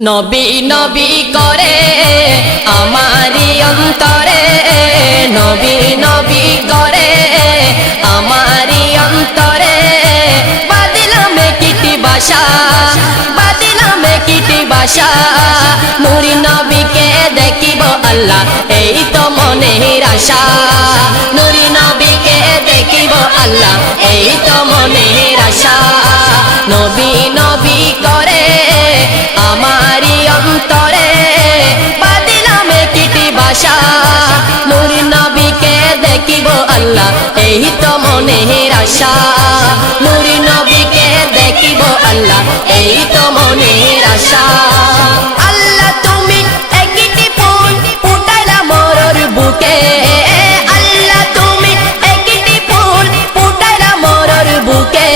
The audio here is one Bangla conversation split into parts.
নবী নবী করে আমারি অন্তরে, নবী নবী করে আমারি অন্তরে। বাদিলাম কিটি বাসা, বাদিলাম কিটি বাসা, নূরি নবীকে দেখিব আল্লাহ এই তো মনের আশা। নূরি নবীকে দেখিব আল্লাহ এই তো মনের আশা। নবী নবী করে আমারি অন্তরে, বাদিলাম কিটি বাসা, নূরি নবীকে দেখিব আল্লাহ এই তো মনের আশা। নূরি নবীকে দেখিব আল্লাহ এই তো মনের আশা। আল্লাহ তুমি একটি ফুল ফুটাইলা মোর বুকে, আল্লাহ তুমি একটি ফুল ফুটাইলা মোর বুকে।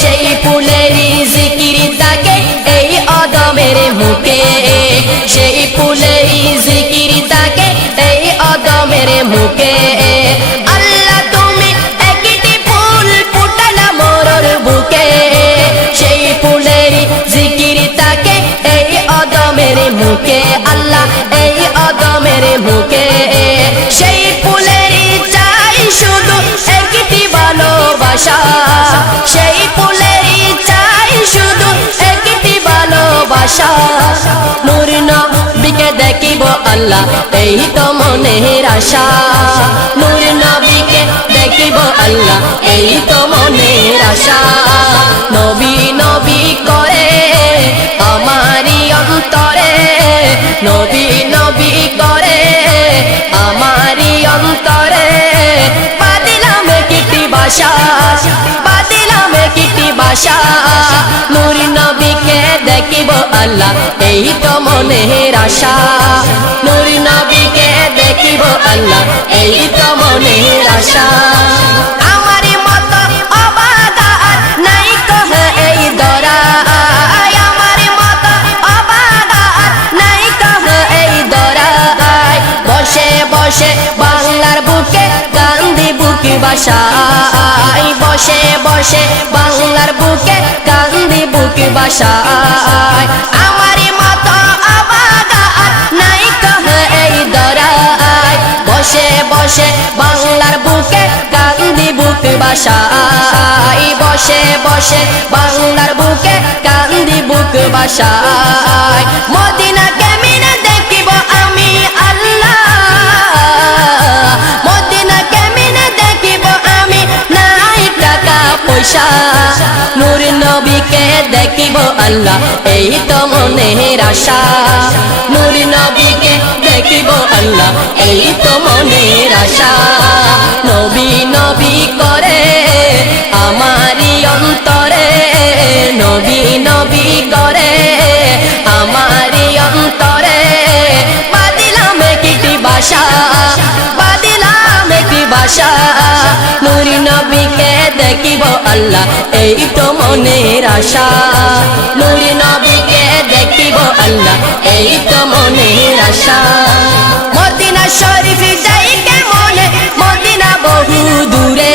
সেই ফুলেরই জিকির থাকে এই অদমের মুখে, সেই ফুলেরই জিকির থাকে এই অদমের মুখে। আল্লাহ তুমি একটি ফুল ফুটাইলা মোর বুকে, সেই ফুলেরই জিকির থাকে এই অদমের মুখে। আল্লাহ এই অদমের মুখে, সেই ফুলেরই চাই শুধু একটি ভালোবাসা, সেই ফুলেরই চাই শুধু একটি ভালোবাসা। নূর নবীকে দেখিব আল্লাহ এই তো মনের আশা। নূর নবীকে দেখিব আল্লাহ এই তো মনের আশা। নবী নবী করে আমারি অন্তরে, নবী নবী করে আমারি অন্তরে। বাদিলাম কিটি বাসা, বাদিলাম কিটি বাসা, নূর নবীকে দেখিব আল্লাহ এই তো মনের আশা। নূর নবীকে দেখিব আল্লাহ এই তো মনের আশা। আমারি মত অবাদা নাই কহে এই দরায়, আমারি মত অবাদা নাই কহে এই দরায়। বসে বসে বাংলার বুকে গান্ধী বুকি বাসায়, বসে বসে বাংলার বুকে গান্ধী বুকি বাসায়। আমারি মত অবাদা নাই কহে এই দরায়, বসে বসে বাংলার বুকে গান্ধী বুক বাসায়, বসে বসে বাংলার বুকে গান্ধী বুক বাসায়। মদিনা কেমনে দেখিব আমি আল্লাহ, মদিনা কেমনে দেখিব আমি নাই টাকা পয়সা। নূর নবীকে দেখিব আল্লাহ এই তো মনের আশা। নূর নবীকে দেখিব আল্লাহ এই তো মনের আশা। নবী নবী করে আমারি অন্তরে, নবী নবী করে আমারি অন্তরে। বাদিলাম কিটি বাসা, বাদিলাম একটি বাসা, নূর নবীকে দেখিব আল্লাহ এই তো মনের আশা। নূর নবীকে দেখিব আল্লাহ এই তো মনের আশা। মদিনা শরীফ যাইতে মনে, মদিনা বহু দূরে,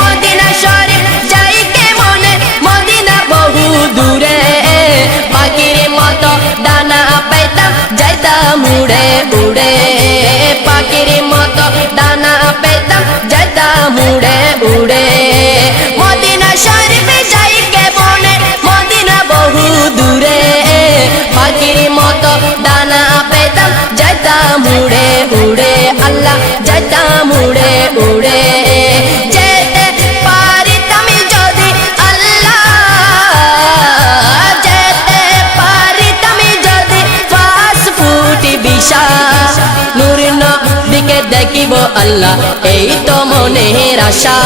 মদিনা শরীফ যাইতে মনে, মদিনা বহু দূরে। পাখির মতো ডানা পাইতাম যাইতাম উড়ে উড়ে, পাখির মতো ডানা পাইতাম যাইতাম উড়ে উড়ে। মদিনা শরীফ যাইতে মনে, মদিনা বহু দূরে, পাখির মতো ডানা পেতাম যাইতাম উড়ে উড়ে। আল্লাহ যাইতাম উড়ে উড়ে। যেতে পারিতাম যদি আল্লাহ, যেতে পারিতাম যদি 5 ফুট বিশা। নূর নবীকে দেখিব আল্লাহ এই তো মনের আশা।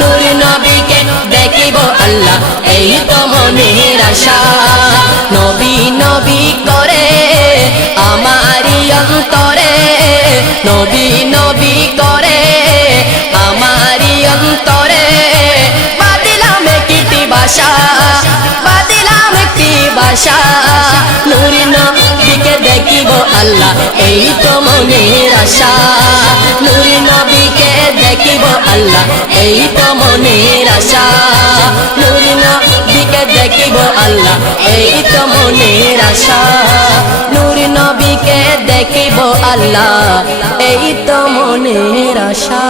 নূর নবীকে দেখিব আল্লাহ এই তো মনের আশা। নবী নবী করে আমারি অন্তরে, নবী নবী করে আমারি অন্তরে। বাদিলাম কিটি বাসা, বাদিলাম একটি বাসা, নূর নবীকে দেখিব আল্লাহ এই তো মনের আশা। নূর নবীকে দেখিব আল্লাহ এই তো মনের আশা। নূর নবীকে দেখিব আল্লাহ এই তো মনের আশা নূর নবীকে দেখিব আল্লাহ এই তো মনের আশা